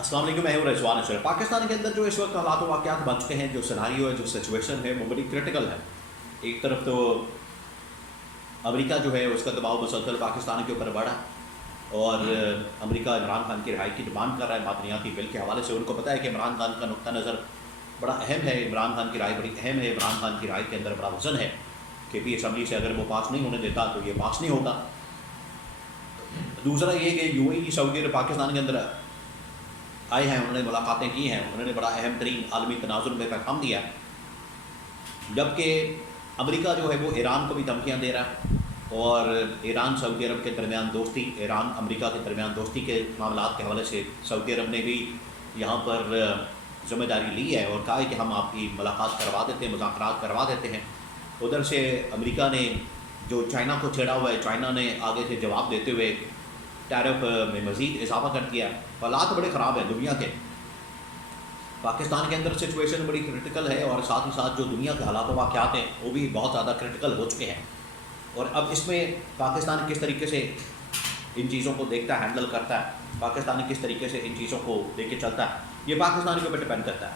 अस्सलाम वालेकुम, मैं हूं रिजवान अशरफ। पाकिस्तान के अंदर जो इस वक्त हालात वाक़यात बन चुके हैं, जो सिनारियो है, जो सिचुएशन है, वो बड़ी क्रिटिकल है। एक तरफ तो अमेरिका जो है उसका दबाव मुसलसल पाकिस्तान के ऊपर बढ़ा और अमेरिका इमरान खान की रिहाई की डिमांड कर रहा है मादनियाती बिल के हवाले से। उनको पता है कि इमरान खान का नुक्ता नज़र बड़ा अहम है, इमरान खान की राय बड़ी अहम है, इमरान खान की राय के अंदर बड़ा वजन है कि पी असम्बली से अगर वो पास नहीं होने देता तो ये पास नहीं होगा। दूसरा ये कि यूएई सऊदी अरब पाकिस्तान के अंदर आए हैं, उन्होंने मुलाकातें की हैं, उन्होंने बड़ा अहम तरीन आलमी तनाजुर में पैगाम दिया। जबकि अमेरिका जो है वो ईरान को भी धमकियाँ दे रहा है और ईरान सऊदी अरब के दरमियान दोस्ती, ईरान अमेरिका के दरमियान दोस्ती के मामलात के हवाले से सऊदी अरब ने भी यहाँ पर ज़िम्मेदारी ली है और कहा है कि हम आपकी मुलाकात करवा देते हैं, मुज़ाकरात करवा देते हैं। उधर से अमेरिका ने जो चाइना को छेड़ा हुआ है, चाइना ने आगे से जवाब देते हुए टैरिफ में मज़ीद इजाफा कर दिया। हालात बड़े ख़राब हैं दुनिया के। पाकिस्तान के अंदर सिचुएशन बड़ी क्रिटिकल है और साथ ही साथ जो दुनिया के हालात वाक़यात हैं वो भी बहुत ज़्यादा क्रिटिकल हो चुके हैं। और अब इसमें पाकिस्तान किस तरीके से इन चीज़ों को देखता है, हैंडल करता है, पाकिस्तान किस तरीके से इन चीज़ों को देख के चलता है, ये पाकिस्तान के ऊपर डिपेंड करता है।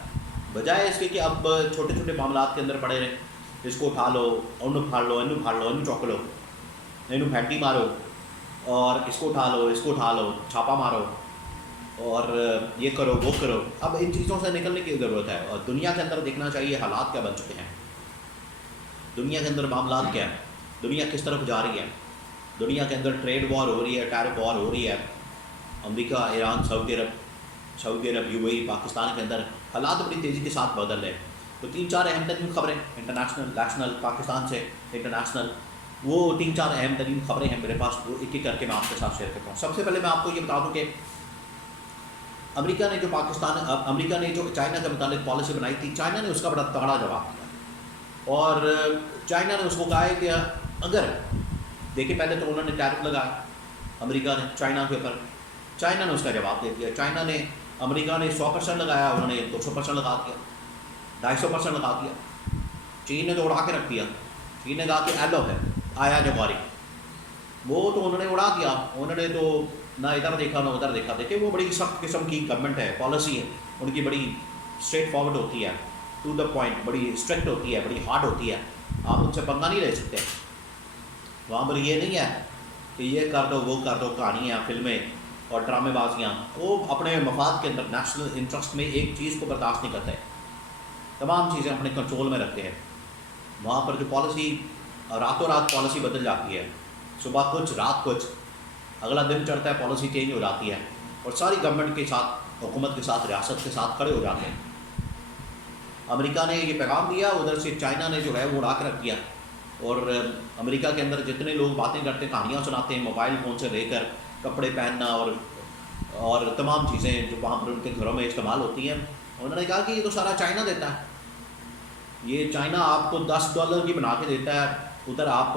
बजाय इसके कि अब छोटे छोटे मामलात के अंदर पड़े रहें, इसको उठा लो, उन्हें फाड़ लो, इन्हू फाड़ लो, इन्हू चौक लो, इन्हू फैंटी मारो और इसको उठा लो, इसको उठा लो, छापा मारो और ये करो वो करो। अब इन चीज़ों से निकलने की ज़रूरत है और दुनिया के अंदर देखना चाहिए हालात क्या बन चुके हैं, दुनिया के अंदर मामलात क्या है, दुनिया किस तरफ जा रही है। दुनिया के अंदर ट्रेड वॉर हो रही है, टैरिफ वॉर हो रही है। अमेरिका, ईरान, सऊदी अरब, यूएई, पाकिस्तान के अंदर हालात बड़ी तेज़ी के साथ बदल रहे हैं। तो 3-4 अहम तरीन खबरें इंटरनेशनल, नेशनल, पाकिस्तान से इंटरनेशनल, वो 3-4 अहम तरीन खबरें हैं मेरे पास, वो एक एक करके मैं आपके साथ शेयर करता हूँ। सबसे पहले मैं आपको ये बता दूँ कि अमेरिका ने जो चाइना के मुतालिक पॉलिसी बनाई थी, चाइना ने उसका बड़ा तगड़ा जवाब दिया और चाइना ने उसको कहा है कि अगर देखिए, पहले तो उन्होंने टैरिफ लगाया अमेरिका ने चाइना के ऊपर, चाइना ने उसका जवाब दे दिया। अमेरिका ने 100% लगाया, उन्होंने 200% लगा दिया, 250% लगा दिया। चीन ने तो उड़ा के रख दिया, चीन ने कहा कि एलो है, आया जो गौरी, वो तो उन्होंने उड़ा दिया। उन्होंने तो ना इधर देखा ना उधर देखा। देखिए, वो बड़ी सख्त किस्म की गवर्नमेंट है, पॉलिसी है उनकी, बड़ी स्ट्रेट फॉरवर्ड होती है, टू द पॉइंट, बड़ी स्ट्रिक्ट होती है, बड़ी हार्ड होती है। आप उनसे पंगा नहीं ले सकते। वहाँ पर ये नहीं है कि ये कर दो वो कर दो, कहानियाँ, फिल्में और ड्रामेबाजियाँ। वो अपने मफाद के अंदर, नेशनल इंटरेस्ट में एक चीज़ को बर्दाश्त नहीं करते, तमाम चीज़ें अपने कंट्रोल में रखते हैं। वहाँ पर जो पॉलिसी, रातों रात पॉलिसी बदल जाती है, सुबह कुछ रात कुछ, अगला दिन चढ़ता है पॉलिसी चेंज हो जाती है और सारी गवर्नमेंट के साथ, हुकूमत के साथ, रियासत के साथ खड़े हो जाते हैं। अमेरिका ने ये पैगाम दिया, उधर से चाइना ने जो है वो उड़ा कर रख दिया। और अमेरिका के अंदर जितने लोग बातें करते, कहानियाँ सुनाते हैं, मोबाइल फ़ोन से लेकर कपड़े पहनना और तमाम चीज़ें जो वहाँ पर उनके घरों में इस्तेमाल होती हैं, उन्होंने कहा कि ये तो सारा चाइना देता है, ये चाइना आपको $10 की बना के देता है, उधर आप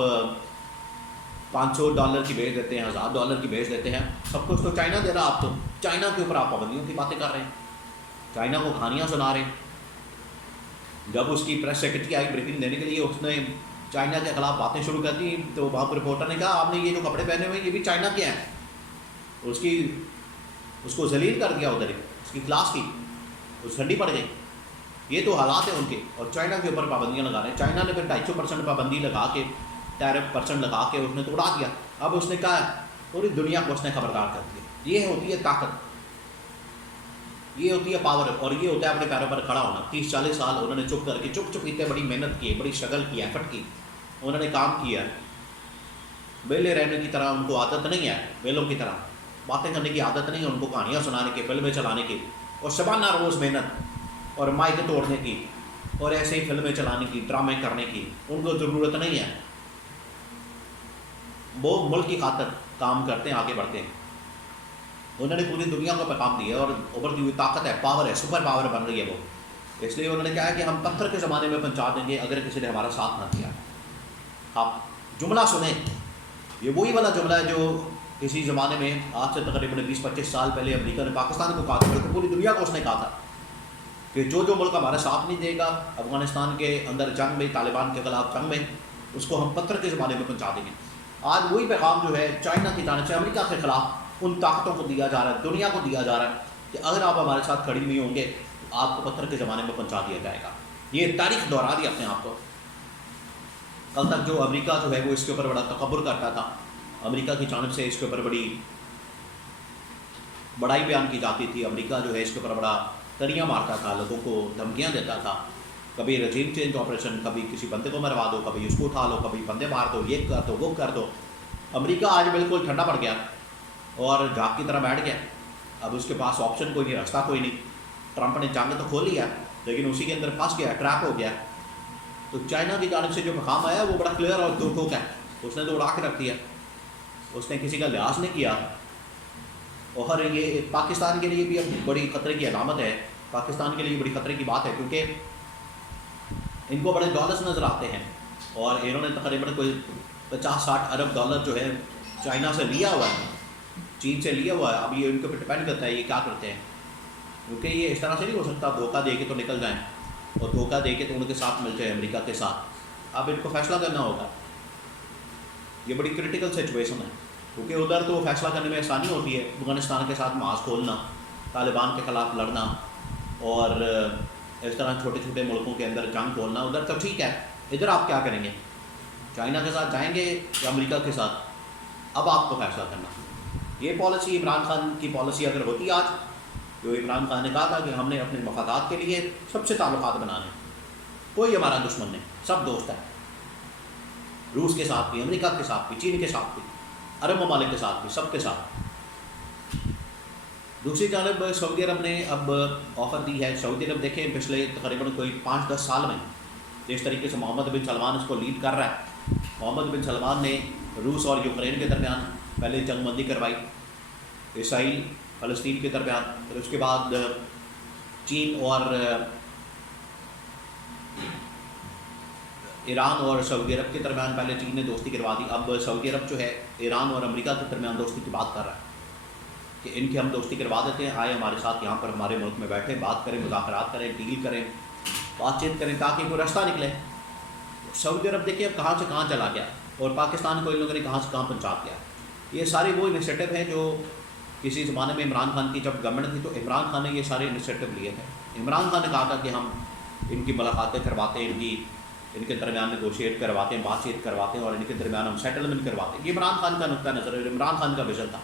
$500 की बेच देते हैं, $1000 की बेच देते हैं, सब कुछ तो चाइना दे रहा। आप तो चाइना के ऊपर आप पाबंदियों की बातें कर रहे हैं, चाइना को कहानियाँ सुना रहे हैं। जब उसकी प्रेस सेक्रेटरी आई ब्रीफिंग देने के लिए, उसने चाइना के खिलाफ बातें शुरू कर दी, तो वहाँ पर रिपोर्टर ने कहा आपने ये जो कपड़े पहने हुए हैं ये भी चाइना के हैं। उसको जलील कर दिया, उधर उसकी क्लास की, उस ठंडी पड़ गई। ये तो हालात हैं उनके और चाइना के ऊपर पाबंदियाँ लगा रहे हैं। चाइना ने फिर 250% पाबंदी लगा के, टैरिफ % लगा के उसने तो उड़ा दिया। अब उसने कहा पूरी दुनिया को उसने खबरदार कर दिया। ये होती है ताकत, ये होती है पावर और ये होता है अपने पैरों पर खड़ा होना। 30-40 साल उन्होंने चुप करके, चुप इतने बड़ी मेहनत की, बड़ी स्ट्रगल की, एफर्ट की, उन्होंने काम किया। वेले रहने की तरह उनको आदत नहीं है, वेलों की तरह बातें करने की आदत नहीं है उनको, कहानियाँ सुनाने की, फिल्में चलाने की और शबाना रोज़ मेहनत और माइक तोड़ने की और ऐसे ही फिल्में चलाने की, ड्रामे करने की उनको ज़रूरत नहीं है। वो मुल्क की खातिर काम करते हैं, आगे बढ़ते हैं। उन्होंने पूरी दुनिया को पैगाम दिया और उभरती हुई ताकत है, पावर है, सुपर पावर बन रही है वो। इसलिए उन्होंने कहा कि हम पत्थर के ज़माने में पहुंचा देंगे अगर किसी ने हमारा साथ ना दिया। आप जुमला सुने, ये वही वाला जुमला है जो किसी ज़माने में आज से तकरीबन 20-25 साल पहले अमेरिका ने पाकिस्तान को कहा था, बल्कि पूरी दुनिया को उसने कहा था कि जो मुल्क हमारा साथ नहीं देगा अफ़गानिस्तान के अंदर जंग में, तालिबान के खिलाफ जंग में, उसको हम पत्थर के ज़माने में पहुँचा देंगे। आज वही पैगाम जो है चाइना की जानिब से अमेरिका के ख़िलाफ़ उन ताकतों को दिया जा रहा है, दुनिया को दिया जा रहा है کہ اگر آپ ہمارے ساتھ کھڑی نہیں ہوں گے تو آپ کو پتھر کے زمانے میں پہنچا دیا جائے گا. یہ تاریخ دہرا دی اپنے آپ کو. کل تک جو امریکہ جو ہے وہ اس کے اوپر بڑا تکبر کرتا تھا, امریکہ کی جانب سے اس کے اوپر بڑی بڑائی بیان کی جاتی تھی, امریکہ جو ہے اس کے اوپر بڑا تریاں مارتا تھا, لوگوں کو دھمکیاں دیتا تھا, کبھی رجیم چینج آپریشن, کبھی کسی بندے کو مروا دو, کبھی اس کو اٹھا لو, کبھی بندے مار دو, یہ کر دو وہ کر دو. امریکہ آج بالکل ٹھنڈا پڑ گیا اور جھاگ کی طرح بیٹھ گیا. اب اس کے پاس آپشن کوئی نہیں, راستہ کوئی نہیں. ٹرمپ نے جنگ تو کھول لیا لیکن اسی کے اندر پھنس گیا, ٹریپ ہو گیا. تو چائنا کی جانب سے جو پیغام آیا وہ بڑا کلیئر اور دو ٹوک ہے, اس نے تو اڑا کے رکھ دیا, اس نے کسی کا لحاظ نہیں کیا. اور یہ پاکستان کے لیے بھی اب بڑی خطرے کی علامت ہے, پاکستان کے لیے بڑی خطرے کی بات ہے, کیونکہ ان کو بڑے ڈالرز نظر آتے ہیں اور انہوں نے تقریباً کوئی 50-60 ارب ڈالر جو ہے چائنا سے لیا ہوا ہے, چین سے لیا ہوا ہے. اب یہ ان کے اوپر ڈپینڈ کرتا ہے یہ کیا کرتے ہیں, کیونکہ یہ اس طرح سے نہیں ہو سکتا دھوکہ دے کے تو نکل جائیں اور دھوکہ دے کے تو ان کے ساتھ مل جائے امریکہ کے ساتھ. اب ان کو فیصلہ کرنا ہوگا. یہ بڑی کرٹیکل سچویشن ہے, کیونکہ ادھر تو فیصلہ کرنے میں آسانی ہوتی ہے, افغانستان کے ساتھ محاذ کھولنا, طالبان کے خلاف لڑنا اور اس طرح چھوٹے چھوٹے ملکوں کے اندر جنگ کھولنا, ادھر تو ٹھیک ہے. ادھر آپ کیا کریں گے, چائنا کے ساتھ جائیں گے یا امریکہ کے ساتھ, اب آپ کو فیصلہ کرنا. یہ پالیسی عمران خان کی پالیسی اگر ہوتی آج, جو عمران خان نے کہا تھا کہ ہم نے اپنے مفادات کے لیے سب سے تعلقات بنانے, کوئی ہمارا دشمن نہیں, سب دوست ہے, روس کے ساتھ بھی, امریکہ کے ساتھ بھی, چین کے ساتھ بھی, عرب ممالک کے ساتھ بھی, سب کے ساتھ. دوسری جانب سعودی عرب نے اب آفر دی ہے. سعودی عرب دیکھیں پچھلے تقریباً کوئی 5-10 سال میں جس طریقے سے محمد بن سلمان اس کو لیڈ کر رہا ہے, محمد بن سلمان نے روس اور یوکرین کے درمیان پہلے جنگ بندی کروائی, اسرائیل فلسطین کے درمیان, پھر اس کے بعد چین اور ایران اور سعودی عرب کے درمیان پہلے چین نے دوستی کروا دی. اب سعودی عرب جو ہے ایران اور امریکہ کے درمیان دوستی کی بات کر رہا ہے کہ ان کی ہم دوستی کروا دیتے ہیں, آئے ہمارے ساتھ یہاں پر ہمارے ملک میں بیٹھیں, بات کریں, مذاکرات کریں, ڈیل کریں, بات چیت کریں تاکہ کوئی راستہ نکلے. سعودی عرب دیکھیے اب کہاں سے کہاں چلا گیا اور پاکستان کو ان لوگوں نے کہاں سے کہاں پہنچا دیا. یہ سارے وہ انیشیٹو ہیں جو کسی زمانے میں عمران خان کی جب گورنمنٹ تھی تو عمران خان نے یہ سارے انیشیٹو لیے تھے. عمران خان نے کہا تھا کہ ہم ان کی ملاقاتیں کرواتے ہیں, ان کے درمیان نیگوشیٹ کرواتے ہیں, بات چیت کرواتے ہیں اور ان کے درمیان ہم سیٹلمنٹ کرواتے ہیں. یہ عمران خان کا نقطہ نظر ہے, عمران خان کا ویژن تھا.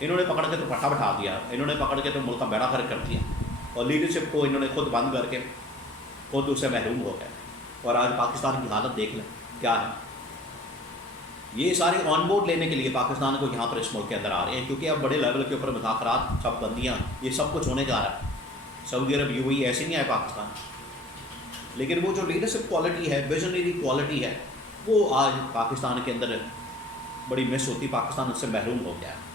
انہوں نے پکڑ کے تو پٹھا بٹھا دیا, انہوں نے پکڑ کے تو ملک کا بیڑا غرق کر دیا اور لیڈرشپ کو انہوں نے خود بند کر کے خود اسے محروم ہو گئے. اور آج پاکستان کی حالت دیکھ لیں کیا ہے. یہ سارے آن بورڈ لینے کے لیے پاکستان کو یہاں پر اس ملک کے اندر آ رہے ہیں, کیونکہ اب بڑے لیول کے اوپر مذاکرات, سب بندیاں, یہ سب کچھ ہونے جا رہا ہے. سعودی عرب یو ایسے نہیں ہے پاکستان, لیکن وہ جو لیڈرشپ کوالٹی ہے, ویژنری کوالٹی ہے, وہ آج پاکستان کے اندر بڑی مس ہوتی, پاکستان اس سے محروم ہو گیا ہے.